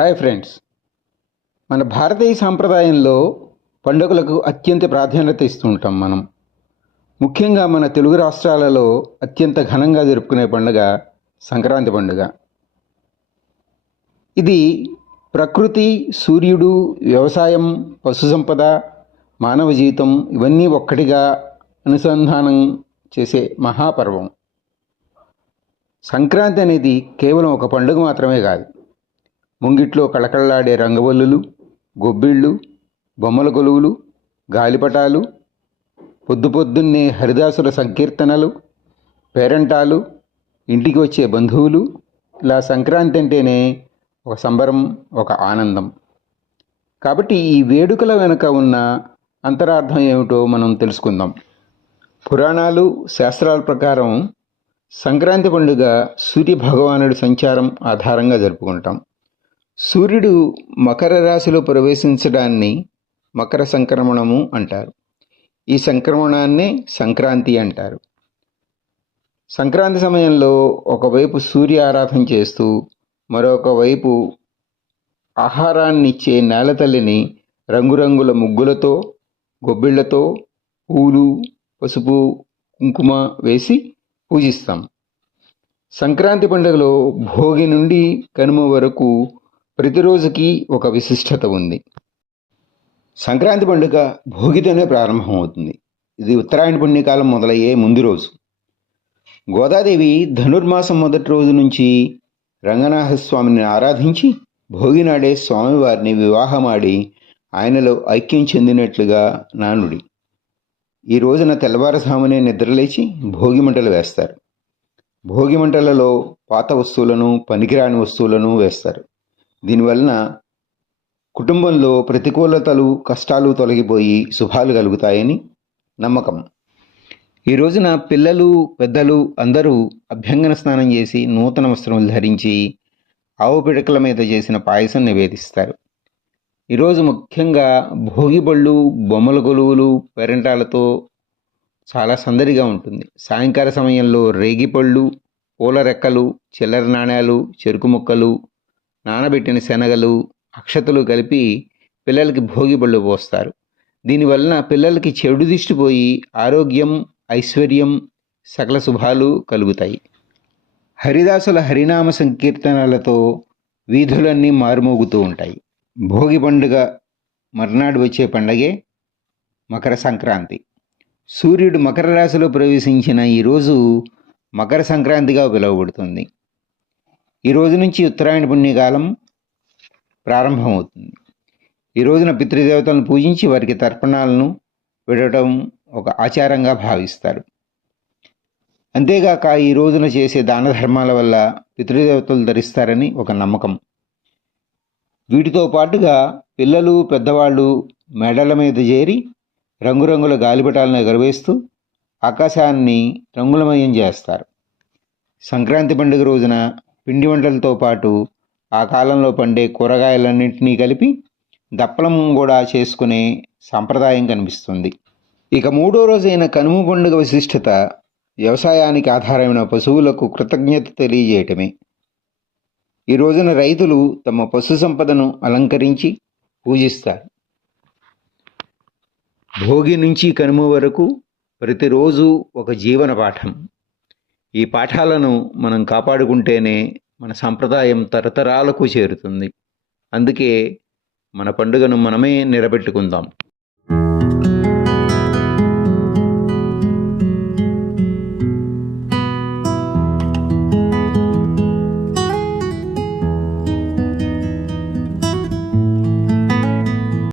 Hi friends. మన భారతీయ సాంప్రదాయంలో పండుగలకు అత్యంత ప్రాధాన్యత ఇస్తూ ఉంటాం మనం. ముఖ్యంగా మన తెలుగు రాష్ట్రాలలో అత్యంత ఘనంగా జరుపుకునే పండుగ సంక్రాంతి పండుగ. ఇది ప్రకృతి సూర్యుడు వ్యవసాయం పశు సంపద మానవ జీవితం ఇవన్నీ ఒక్కటిగా అనుసంధానం చేసే మహాపర్వం. సంక్రాంతి అనేది కేవలం ఒక పండుగ మాత్రమే కాదు. ముంగిట్లో కళకళలాడే రంగవల్లులు గొబ్బిళ్ళు బొమ్మల కొలువులు గాలిపటాలు పొద్దు పొద్దున్నే హరిదాసుల సంకీర్తనలు పేరంటాలు ఇంటికి వచ్చే బంధువులు ఇలా సంక్రాంతి అంటేనే ఒక సంబరం ఒక ఆనందం. కాబట్టి ఈ వేడుకల వెనుక ఉన్న అంతరార్థం ఏమిటో మనం తెలుసుకుందాం. పురాణాలు శాస్త్రాల ప్రకారం సంక్రాంతి పండుగ సూర్య భగవానుడి సంచారం ఆధారంగా జరుపుకుంటాం. సూర్యుడు మకర రాశిలో ప్రవేశించడాన్ని మకర సంక్రమణము అంటారు. ఈ సంక్రమణాన్నే సంక్రాంతి అంటారు. సంక్రాంతి సమయంలో ఒకవైపు సూర్య ఆరాధన చేస్తూ మరొక వైపు ఆహారాన్నిచ్చే నేల తల్లిని రంగురంగుల ముగ్గులతో గొబ్బిళ్ళతో పూలు పసుపు కుంకుమ వేసి పూజిస్తాం. సంక్రాంతి పండుగలో భోగి నుండి కనుమ వరకు ప్రతిరోజుకి ఒక విశిష్టత ఉంది. సంక్రాంతి పండుగ భోగితోనే ప్రారంభమవుతుంది. ఇది ఉత్తరాయణ పుణ్యకాలం మొదలయ్యే ముందు రోజు. గోదాదేవి ధనుర్మాసం మొదటి రోజు నుంచి రంగనాథస్వామిని ఆరాధించి భోగినాడే స్వామివారిని వివాహమాడి ఆయనలో ఐక్యం చెందినట్లుగా నానుడి. ఈ రోజున తెల్లవారుజామునే నిద్రలేచి భోగి మంటలు వేస్తారు. భోగి మంటలలో పాత వస్తువులను పనికిరాని వస్తువులను వేస్తారు. దీనివలన కుటుంబంలో ప్రతికూలతలు కష్టాలు తొలగిపోయి శుభాలు కలుగుతాయని నమ్మకం. ఈ రోజున పిల్లలు పెద్దలు అందరూ అభ్యంగన స్నానం చేసి నూతన వస్త్రములు ధరించి ఆవు పిడకల మీద చేసిన పాయసం నివేదిస్తారు. ఈరోజు ముఖ్యంగా భోగిబళ్ళు బొమ్మల గొలువులు పేరెంటాలతో చాలా సందడిగా ఉంటుంది. సాయంకాల సమయంలో రేగిపళ్ళు పూల రెక్కలు చిల్లర నాణ్యాలు చెరుకు ముక్కలు నానబెట్టిన శనగలు అక్షతలు కలిపి పిల్లలకి భోగి పళ్ళు పోస్తారు. దీనివలన పిల్లలకి చెడు దిష్టిపోయి ఆరోగ్యం ఐశ్వర్యం సకల శుభాలు కలుగుతాయి. హరిదాసుల హరినామ సంకీర్తనలతో వీధులన్నీ మారుమోగుతూ ఉంటాయి. భోగి పండుగ మర్నాడు వచ్చే పండగే మకర సంక్రాంతి. సూర్యుడు మకర రాశిలో ప్రవేశించిన ఈరోజు మకర సంక్రాంతిగా పిలువబడుతుంది. ఈ రోజు నుంచి ఉత్తరాయణ పుణ్యకాలం ప్రారంభమవుతుంది. ఈ రోజున పితృదేవతలను పూజించి వారికి తర్పణాలను విడటం ఒక ఆచారంగా భావిస్తారు. అంతేగాక ఈ రోజున చేసే దాన ధర్మాల వల్ల పితృదేవతలు ధరిస్తారని ఒక నమ్మకం. వీటితో పాటుగా పిల్లలు పెద్దవాళ్ళు మెడల మీద చేరి రంగురంగుల గాలిపటాలను ఎగరవేస్తూ ఆకాశాన్ని రంగులమయం చేస్తారు. సంక్రాంతి పండుగ రోజున పిండి వంటలతో పాటు ఆ కాలంలో పండే కూరగాయలన్నింటినీ కలిపి దప్పలం కూడా చేసుకునే సాంప్రదాయం కనిపిస్తుంది. ఇక మూడో రోజైన కనుమ పండుగ విశిష్టత వ్యవసాయానికి ఆధారమైన పశువులకు కృతజ్ఞత తెలియజేయటమే. ఈ రోజున రైతులు తమ పశు సంపదను అలంకరించి పూజిస్తారు. భోగి నుంచి కనుమ వరకు ప్రతిరోజు ఒక జీవన పాఠం. ఈ పాఠాలను మనం కాపాడుకుంటేనే మన సంప్రదాయం తరతరాలకు చేరుతుంది. అందుకే మన పండుగను మనమే నిలబెట్టుకుందాం.